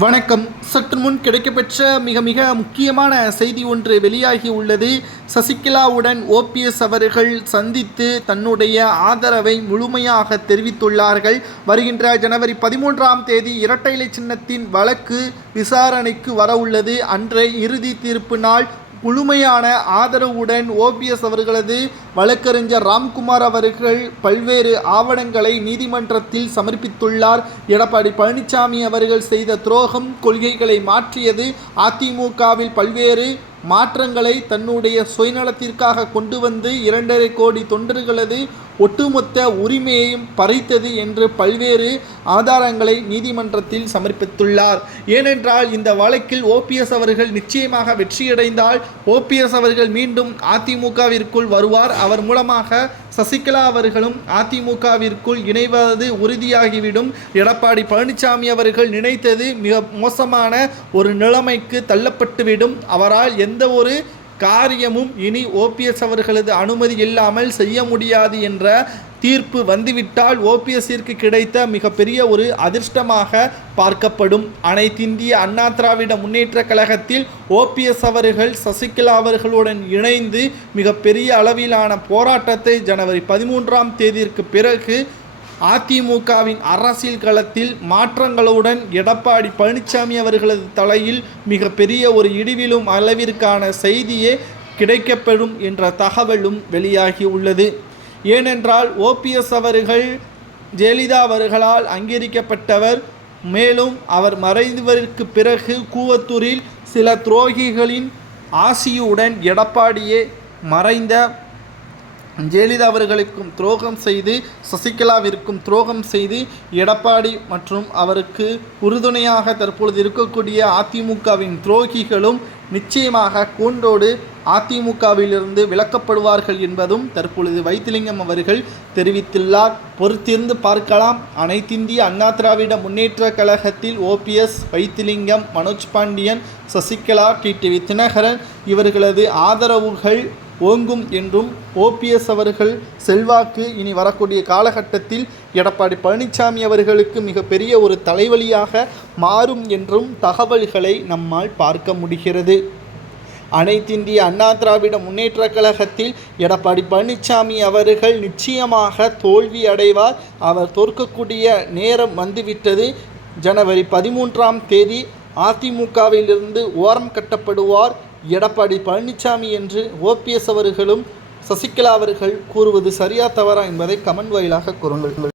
வணக்கம். சற்று முன் கிடைக்கப்பெற்ற மிக முக்கியமான செய்தி ஒன்று வெளியாகி உள்ளது. சசிகலாவுடன் ஓபிஎஸ் அவர்கள் சந்தித்து தன்னுடைய ஆதரவை முழுமையாக தெரிவித்துள்ளார்கள். வருகின்ற ஜனவரி 13ஆம் தேதி இரட்டை இலை சின்னத்தின் வழக்கு விசாரணைக்கு வர உள்ளது. அன்றைய இறுதி தீர்ப்பு நாள். முழுமையான ஆதரவுடன் ஓபிஎஸ் அவர்களது வழக்கறிஞர் ராம்குமார் அவர்கள் பல்வேறு ஆவணங்களை நீதிமன்றத்தில் சமர்ப்பித்துள்ளார். எடப்பாடி பழனிசாமி அவர்கள் செய்த துரோகம், கொள்கைகளை மாற்றியது, அதிமுகவில் பல்வேறு மாற்றங்களை தன்னுடைய சுயநலத்திற்காக கொண்டு வந்து 2.5 கோடி தொண்டர்களது ஒட்டுமொத்த உரிமையையும் பறித்தது என்று பல்வேறு ஆதாரங்களை நீதிமன்றத்தில் சமர்ப்பித்துள்ளார். ஏனென்றால் இந்த வழக்கில் ஓபிஎஸ் அவர்கள் நிச்சயமாக வெற்றியடைந்தால் ஓபிஎஸ் அவர்கள் மீண்டும் அதிமுகவிற்குள் வருவார். அவர் மூலமாக சசிகலா அவர்களும் அதிமுகவிற்குள் இணைவது உறுதியாகிவிடும். எடப்பாடி பழனிசாமி அவர்கள் நினைத்தது மிக மோசமான ஒரு நிலைமைக்கு தள்ளப்பட்டுவிடும். அவரால் எந்த ஒரு காரியமும் இனி ஓபிஎஸ் அவர்களது அனுமதி இல்லாமல் செய்ய முடியாது என்ற தீர்ப்பு வந்துவிட்டால் ஓபிஎஸ்ஸிற்கு கிடைத்த மிகப்பெரிய ஒரு அதிர்ஷ்டமாக பார்க்கப்படும். அனைத்திந்திய அண்ணா திராவிட முன்னேற்ற கழகத்தில் ஓபிஎஸ் அவர்கள் சசிகலா அவர்களுடன் இணைந்து மிகப்பெரிய அளவிலான போராட்டத்தை ஜனவரி 13ஆம் தேதிக்கு பிறகு அதிமுகவின் அரசியல் களத்தில் மாற்றங்களுடன் எடப்பாடி பழனிசாமி அவர்களது தலையில் மிகப்பெரிய ஒரு இடிவிலும் அளவிற்கான செய்தியே கிடைக்கப்பெறும் என்ற தகவலும் வெளியாகி உள்ளது. ஏனென்றால் ஓபிஎஸ் அவர்கள் ஜெயலலிதா அவர்களால் அங்கீகரிக்கப்பட்டவர். மேலும் அவர் மறைந்ததற்கு பிறகு கூவத்தூரில் சில துரோகிகளின் ஆசியுடன் எடப்பாடியே மறைந்த ஜெயலலிதா அவர்களுக்கும் துரோகம் செய்து சசிகலாவிற்கும் துரோகம் செய்து எடப்பாடி மற்றும் அவருக்கு உறுதுணையாக தற்பொழுது இருக்கக்கூடிய அதிமுகவின் துரோகிகளும் நிச்சயமாக கூண்டோடு அதிமுகவிலிருந்து விலக்கப்படுவார்கள் என்பதும் தற்பொழுது வைத்திலிங்கம் அவர்கள் தெரிவித்துள்ளார். பொறுத்திருந்து பார்க்கலாம். அனைத்திந்திய அண்ணா திராவிட முன்னேற்ற கழகத்தில் ஓபிஎஸ், வைத்திலிங்கம், மனோஜ் பாண்டியன், சசிகலா, டிடிவி தினகரன் இவர்களது ஆதரவுகள் ஓங்கும் என்றும் ஓபிஎஸ் அவர்கள் செல்வாக்கு இனி வரக்கூடிய காலகட்டத்தில் எடப்பாடி பழனிசாமி அவர்களுக்கு மிகப்பெரிய ஒரு தலைவலியாக மாறும் என்றும் தகவல்களை நம்மால் பார்க்க முடிகிறது. அனைத்திந்திய அண்ணா திராவிட முன்னேற்ற கழகத்தில் எடப்பாடி பழனிசாமி அவர்கள் நிச்சயமாக தோல்வி அடைவார். அவர் தோற்கக்கூடிய நேரம் வந்துவிட்டது. ஜனவரி 13ஆம் தேதி அதிமுகவிலிருந்து ஓரம் கட்டப்படுவார் எடப்பாடி பழனிசாமி என்று ஓபிஎஸ் அவர்களும் சசிகலா அவர்கள் கூறுவது சரியா தவறா என்பதை கமெண்ட் வாயிலாக கூறுங்கள்.